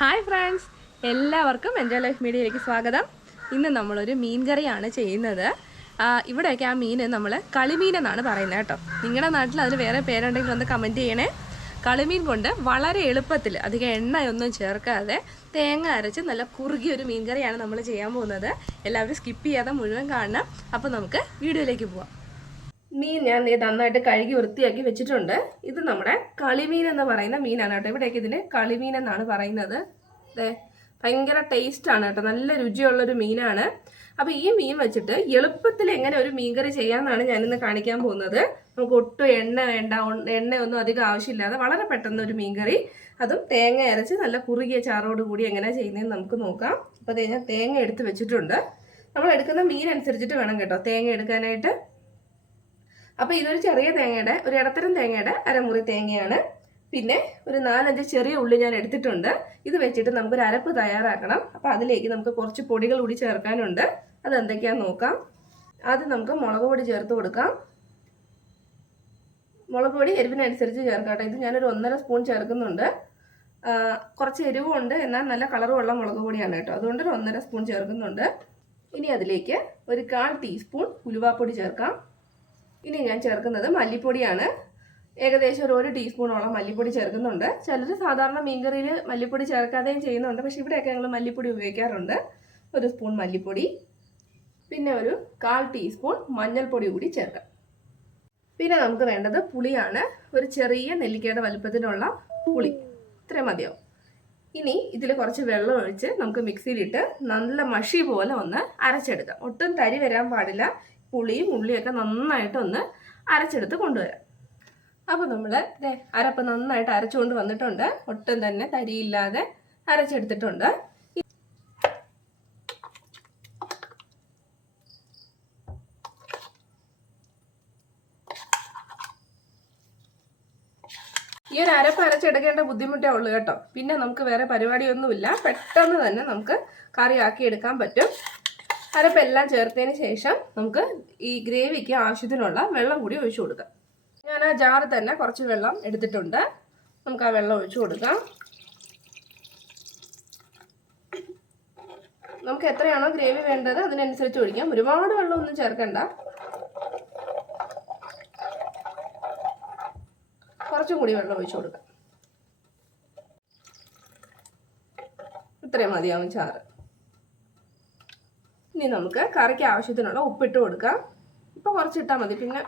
Hi friends, എല്ലാവർക്കും enjoy life മീഡിയയിലേക്ക് സ്വാഗതം. ഇന്ന് നമ്മളൊരു മീൻ കറിയാണ് ചെയ്യുന്നത്. ഇവിടെയൊക്കെ ആ മീൻ നമ്മൾ കളിമീൻ എന്നാണ് പറയുന്നത് കേട്ടോ. നിങ്ങളുടെ നാട്ടിൽ അതിന് വേറെ പേരുണ്ടെങ്കിൽ ഒന്ന് കമൻറ്റ് ചെയ്യണേ. കളിമീൻ കൊണ്ട് വളരെ എളുപ്പത്തിൽ അധികം എണ്ണയൊന്നും ചേർക്കാതെ തേങ്ങ അരച്ച് നല്ല കുറുകിയൊരു മീൻ കറിയാണ് നമ്മൾ ചെയ്യാൻ പോകുന്നത്. എല്ലാവരും സ്കിപ്പ് ചെയ്യാതെ മുഴുവൻ കാണണം. അപ്പോൾ നമുക്ക് വീഡിയോയിലേക്ക് പോവാം. മീൻ ഞാൻ നന്നായിട്ട് കഴുകി വൃത്തിയാക്കി വെച്ചിട്ടുണ്ട്. ഇത് നമ്മുടെ കളിമീൻ എന്ന് പറയുന്ന മീനാണ് കേട്ടോ. ഇവിടേക്ക് ഇതിന് കളിമീൻ എന്നാണ് പറയുന്നത്. അതെ, ഭയങ്കര ടേസ്റ്റാണ് കേട്ടോ, നല്ല രുചിയുള്ളൊരു മീനാണ്. അപ്പോൾ ഈ മീൻ വെച്ചിട്ട് എളുപ്പത്തിൽ എങ്ങനെ ഒരു മീൻകറി ചെയ്യാമെന്നാണ് ഞാനിന്ന് കാണിക്കാൻ പോകുന്നത്. നമുക്ക് ഒട്ടും എണ്ണ വേണ്ട, എണ്ണയൊന്നും അധികം ആവശ്യമില്ലാതെ വളരെ പെട്ടെന്ന് ഒരു മീൻകറി, അതും തേങ്ങ അരച്ച് നല്ല കുറുകിയ ചാറോട് കൂടി എങ്ങനെ ചെയ്യുന്നതെന്ന് നമുക്ക് നോക്കാം. അപ്പോൾ അത് ഞാൻ തേങ്ങ എടുത്ത് വെച്ചിട്ടുണ്ട്. നമ്മൾ എടുക്കുന്ന മീൻ അനുസരിച്ചിട്ട് വേണം കേട്ടോ തേങ്ങ എടുക്കാനായിട്ട്. അപ്പോൾ ഇതൊരു ചെറിയ തേങ്ങയുടെ, ഒരു ഇടത്തരം തേങ്ങയുടെ അരമുറി തേങ്ങയാണ്. പിന്നെ ഒരു 4-5 ചെറിയ ഉള്ളി ഞാൻ എടുത്തിട്ടുണ്ട്. ഇത് വെച്ചിട്ട് നമുക്കൊരു അരപ്പ് തയ്യാറാക്കണം. അപ്പോൾ അതിലേക്ക് നമുക്ക് കുറച്ച് പൊടികൾ കൂടി ചേർക്കാനുണ്ട്. അത് എന്തൊക്കെയാണെന്ന് നോക്കാം. ആദ്യം നമുക്ക് മുളക് പൊടി ചേർത്ത് കൊടുക്കാം. മുളക് പൊടി എരിവിനനുസരിച്ച് ചേർക്കാം. ഇത് ഞാനൊരു 1.5 സ്പൂൺ ചേർക്കുന്നുണ്ട്. കുറച്ച് എരിവുണ്ട്, എന്നാൽ നല്ല കളറുള്ള മുളക് പൊടിയാണ് കേട്ടോ. അതുകൊണ്ട് ഒരു 1.5 സ്പൂൺ ചേർക്കുന്നുണ്ട്. ഇനി അതിലേക്ക് ഒരു 1/4 ടീസ്പൂൺ ഉലുവാപ്പൊടി ചേർക്കാം. ഇനി ഞാൻ ചേർക്കുന്നത് മല്ലിപ്പൊടിയാണ്. ഏകദേശം ഒരു 1 ടീസ്പൂണോളം മല്ലിപ്പൊടി ചേർക്കുന്നുണ്ട്. ചിലർ സാധാരണ മീൻകറിയിൽ മല്ലിപ്പൊടി ചേർക്കാതെയും ചെയ്യുന്നുണ്ട്, പക്ഷേ ഇവിടെയൊക്കെ ഞങ്ങൾ മല്ലിപ്പൊടി ഉപയോഗിക്കാറുണ്ട്. 1 സ്പൂൺ മല്ലിപ്പൊടി, പിന്നെ ഒരു 1/4 ടീസ്പൂൺ മഞ്ഞൾപ്പൊടി കൂടി ചേർക്കാം. പിന്നെ നമുക്ക് വേണ്ടത് പുളിയാണ്. ഒരു ചെറിയ നെല്ലിക്കയുടെ വലുപ്പത്തിനുള്ള പുളി, ഇത്രയും മതിയാവും. ഇനി ഇതിൽ കുറച്ച് വെള്ളം ഒഴിച്ച് നമുക്ക് മിക്സിയിലിട്ട് നല്ല മഷി പോലെ ഒന്ന് അരച്ചെടുക്കാം. ഒട്ടും തരി വരാൻ പാടില്ല. പുളിയും ഉള്ളിയൊക്കെ നന്നായിട്ടൊന്ന് അരച്ചെടുത്ത് കൊണ്ടുവരാം. അപ്പോൾ നമ്മൾ അരപ്പ് നന്നായിട്ട് അരച്ചുകൊണ്ട് വന്നിട്ടുണ്ട്. ഒട്ടും തന്നെ തരിയില്ലാതെ അരച്ചെടുത്തിട്ടുണ്ട്. ഈ ഒരു അരപ്പ് അരച്ചെടുക്കേണ്ട ബുദ്ധിമുട്ടേ ഉള്ളൂ കേട്ടോ. പിന്നെ നമുക്ക് വേറെ പരിപാടിയൊന്നുമില്ല. പെട്ടെന്ന് തന്നെ നമുക്ക് കറിയാക്കി എടുക്കാൻ പറ്റും. അരപ്പെല്ലാം ചേർത്തതിന് ശേഷം നമുക്ക് ഈ ഗ്രേവിക്ക് ആവശ്യത്തിനുള്ള വെള്ളം കൂടി ഒഴിച്ചു കൊടുക്കാം. ഞാൻ ആ ജാറിൽ തന്നെ കുറച്ച് വെള്ളം എടുത്തിട്ടുണ്ട്. നമുക്ക് ആ വെള്ളം ഒഴിച്ചു കൊടുക്കാം. നമുക്ക് എത്രയാണോ ഗ്രേവി വേണ്ടത് അതിനനുസരിച്ച് ഒഴിക്കാം. ഒരുപാട് വെള്ളമൊന്നും ചേർക്കണ്ട, കുറച്ചും കൂടി വെള്ളം ഒഴിച്ചു കൊടുക്കാം. ഇത്രയും മതിയാവും ചാറ്. ഇനി നമുക്ക് കറിക്ക് ആവശ്യത്തിനുള്ള ഉപ്പിട്ട് കൊടുക്കാം. ഇപ്പോൾ കുറച്ചിട്ടാൽ മതി, പിന്നെ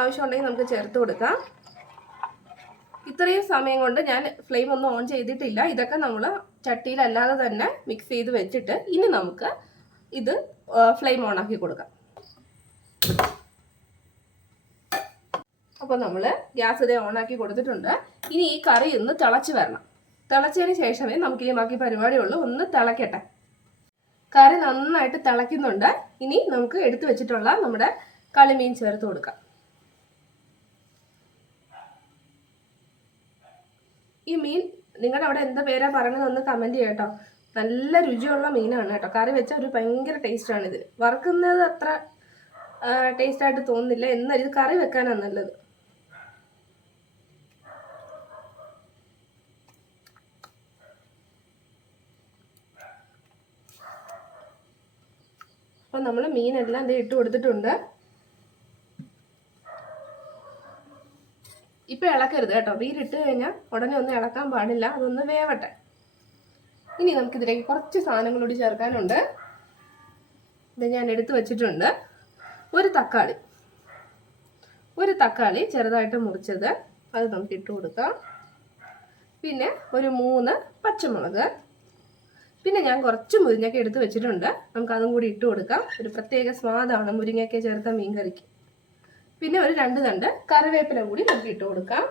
ആവശ്യമുണ്ടെങ്കിൽ നമുക്ക് ചേർത്ത് കൊടുക്കാം. ഇത്രയും സമയം കൊണ്ട് ഞാൻ ഫ്ലെയിം ഒന്നും ഓൺ ചെയ്തിട്ടില്ല. ഇതൊക്കെ നമ്മൾ ചട്ടിയിലല്ലാതെ തന്നെ മിക്സ് ചെയ്ത് വെച്ചിട്ട് ഇനി നമുക്ക് ഇത് ഫ്ലെയിം ഓൺ ആക്കി കൊടുക്കാം. അപ്പോൾ നമ്മൾ ഗ്യാസ് ഇതേ ഓൺ ആക്കി കൊടുത്തിട്ടുണ്ട്. ഇനി ഈ കറി ഒന്ന് തിളച്ച് വരണം. തിളച്ചതിന് ശേഷമേ നമുക്ക് ഈ ബാക്കി പരിപാടിയുള്ളൂ. ഒന്ന് തിളക്കട്ടെ. കറി നന്നായിട്ട് തിളയ്ക്കുന്നുണ്ട്. ഇനി നമുക്ക് എടുത്തു വെച്ചിട്ടുള്ള നമ്മുടെ കളിമീൻ ചേർത്ത് കൊടുക്കാം. ഈ മീൻ നിങ്ങളുടെ അവിടെ എന്താ പേരാ പറയുന്നത് ഒന്ന് കമൻറ്റ് ചെയ്യാം കേട്ടോ. നല്ല രുചിയുള്ള മീനാണ് കേട്ടോ. കറി വെച്ചാൽ ഒരു ഭയങ്കര ടേസ്റ്റാണ്. ഇതിൽ വറുക്കുന്നത് അത്ര ടേസ്റ്റായിട്ട് തോന്നുന്നില്ല, എന്നാൽ ഇത് കറി വെക്കാനാണ് നല്ലത്. അപ്പം നമ്മൾ മീനെല്ലാം ഇട്ട് കൊടുത്തിട്ടുണ്ട്. ഇപ്പം ഇളക്കരുത് കേട്ടോ. മീനിട്ട് കഴിഞ്ഞാൽ ഉടനെ ഒന്നും ഇളക്കാൻ പാടില്ല, അതൊന്ന് വേവട്ടെ. ഇനി നമുക്കിതിലേക്ക് കുറച്ച് സാധനങ്ങൾ കൂടി ചേർക്കാനുണ്ട്. ഇത് ഞാൻ എടുത്തു വച്ചിട്ടുണ്ട്. ഒരു തക്കാളി ചെറുതായിട്ട് മുറിച്ചത്, അത് നമുക്ക് ഇട്ട് കൊടുക്കാം. പിന്നെ ഒരു 3 പച്ചമുളക്, പിന്നെ ഞാൻ കുറച്ച് മുരിങ്ങയ്ക്ക എടുത്ത് വെച്ചിട്ടുണ്ട്. നമുക്കതും കൂടി ഇട്ട് കൊടുക്കാം. ഒരു പ്രത്യേക സ്വാദാണ് മുരിങ്ങയ്ക്ക ചേർത്ത മീൻ കറിക്ക്. പിന്നെ ഒരു 2 തണ്ട് കറിവേപ്പില കൂടി നമുക്ക് ഇട്ട് കൊടുക്കാം.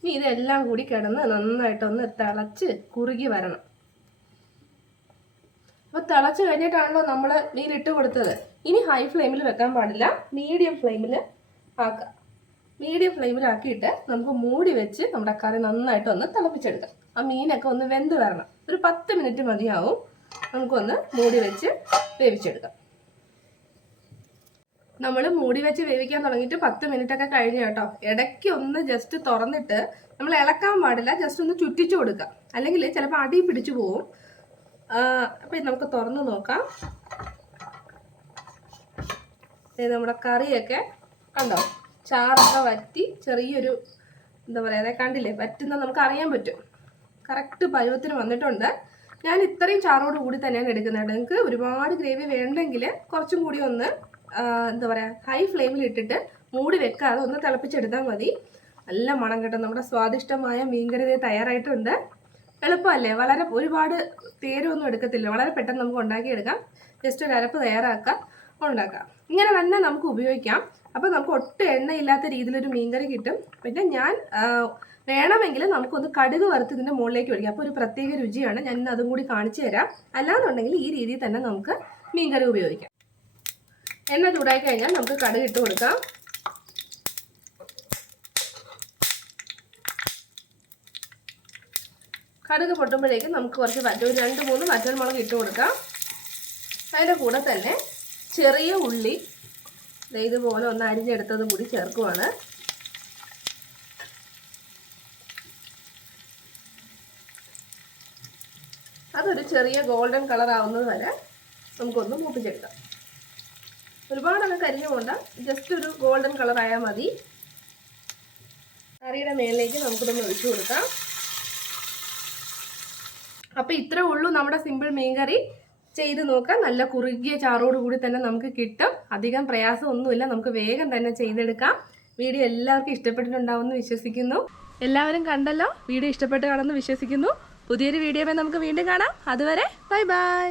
ഇനി ഇതെല്ലാം കൂടി കിടന്ന് നന്നായിട്ടൊന്ന് തിളച്ച് കുറുകി വരണം. അപ്പോൾ തിളച്ച് കഴിഞ്ഞിട്ടാണല്ലോ നമ്മൾ മീൻ ഇട്ട് കൊടുത്തത്. ഇനി ഹൈ ഫ്ലെയിമിൽ വെക്കാൻ പാടില്ല, മീഡിയം ഫ്ലെയിമിൽ ആക്കുക. മീഡിയം ഫ്ലെയിമിലാക്കിയിട്ട് നമുക്ക് മൂടി വെച്ച് നമ്മുടെ കറി നന്നായിട്ടൊന്ന് തിളപ്പിച്ചെടുക്കാം. ആ മീനൊക്കെ ഒന്ന് വെന്ത് വരണം. ഒരു 10 മിനിറ്റ് മതിയാവും. നമുക്കൊന്ന് മൂടി വെച്ച് വേവിച്ചെടുക്കാം. നമ്മൾ മൂടി വെച്ച് വേവിക്കാൻ തുടങ്ങിയിട്ട് 10 മിനിറ്റ് ഒക്കെ കഴിഞ്ഞു കേട്ടോ. ഇടയ്ക്ക് ഒന്ന് ജസ്റ്റ് തുറന്നിട്ട് നമ്മൾ ഇളക്കാൻ പാടില്ല, ജസ്റ്റ് ഒന്ന് ചുറ്റിച്ചു കൊടുക്കുക, അല്ലെങ്കിൽ ചിലപ്പോൾ അടി പിടിച്ചു പോവും. അപ്പം നമുക്ക് തുറന്ന് നോക്കാം. നമ്മുടെ കറിയൊക്കെ കണ്ടോ, ചാറൊക്കെ വറ്റി ചെറിയൊരു എന്താ പറയുക, കണ്ടില്ലേ, വറ്റുന്ന നമുക്ക് അറിയാൻ പറ്റും. കറക്റ്റ് പരുവത്തിന് വന്നിട്ടുണ്ട്. ഞാൻ ഇത്രയും ചാറോട് കൂടി തന്നെയാണ് എടുക്കുന്നത്. നിങ്ങൾക്ക് ഒരുപാട് ഗ്രേവി വേണ്ടെങ്കിൽ കുറച്ചും കൂടി ഒന്ന് എന്താ പറയുക, ഹൈ ഫ്ലെയിമിൽ ഇട്ടിട്ട് മൂടി വെക്കാതെ ഒന്ന് തിളപ്പിച്ചെടുത്താൽ മതി. നല്ല മണം കിട്ടും. നമ്മുടെ സ്വാദിഷ്ടമായ മീൻകറി തയ്യാറായിട്ടുണ്ട്. എളുപ്പമല്ലേ, വളരെ ഒരുപാട് പേരൊന്നും എടുക്കത്തില്ല, വളരെ പെട്ടെന്ന് നമുക്ക് ഉണ്ടാക്കിയെടുക്കാം. ജസ്റ്റ് ഒരു അരപ്പ് തയ്യാറാക്കാം, ഉണ്ടാക്കാം. ഇങ്ങനെ തന്നെ നമുക്ക് ഉപയോഗിക്കാം. അപ്പോൾ നമുക്ക് ഒട്ടും എണ്ണയില്ലാത്ത രീതിയിലൊരു മീൻകറി കിട്ടും. പിന്നെ ഞാൻ വേണമെങ്കിൽ നമുക്കൊന്ന് കടുക് വറുത്ത് ഇതിൻ്റെ മുകളിലേക്ക് ഒഴിക്കാം. അപ്പോൾ ഒരു പ്രത്യേക രുചിയാണ്. ഞാൻ ഇന്ന് അതും കൂടി കാണിച്ചു തരാം. അല്ലാന്നുണ്ടെങ്കിൽ ഈ രീതിയിൽ തന്നെ നമുക്ക് മീൻകറി ഉപയോഗിക്കാം. എണ്ണ ചൂടായി കഴിഞ്ഞാൽ നമുക്ക് കടുക് ഇട്ട് കൊടുക്കാം. കടുക് പൊട്ടുമ്പോഴേക്കും നമുക്ക് കുറച്ച് ഒരു 2-3 വറ്റൽമുളക് ഇട്ട് കൊടുക്കാം. അതിൻ്റെ കൂടെ തന്നെ ചെറിയ ഉള്ളി ഇതുപോലെ ഒന്ന് അരിഞ്ഞെടുത്തതും കൂടി ചേർക്കുവാണ്. അതൊരു ചെറിയ ഗോൾഡൻ കളർ ആവുന്നത് വരെ നമുക്കൊന്ന് മൂപ്പിച്ചെടുക്കാം. ഒരുപാടൊന്നും കരിഞ്ഞു പോകണ്ട, ജസ്റ്റ് ഒരു ഗോൾഡൻ കളർ ആയാൽ മതി. കറിയുടെ മേളിലേക്ക് നമുക്കിതൊന്ന് ഒഴിച്ചു കൊടുക്കാം. അപ്പോൾ ഇത്രേ ഉള്ളൂ നമ്മുടെ സിമ്പിൾ മീൻകറി. ചെയ്ത് നോക്കാം. നല്ല കുറുകിയ ചാറോട് കൂടി തന്നെ നമുക്ക് കിട്ടും. അധികം പ്രയാസമൊന്നുമില്ല, നമുക്ക് വേഗം തന്നെ ചെയ്തെടുക്കാം. വീഡിയോ എല്ലാവർക്കും ഇഷ്ടപ്പെട്ടിട്ടുണ്ടാവുമെന്ന് വിശ്വസിക്കുന്നു. എല്ലാവരും കണ്ടല്ലോ, വീഡിയോ ഇഷ്ടപ്പെട്ട് കാണുമെന്ന് വിശ്വസിക്കുന്നു. പുതിയൊരു വീഡിയോയിൽ നമുക്ക് വീണ്ടും കാണാം. അതുവരെ ബൈ ബൈ.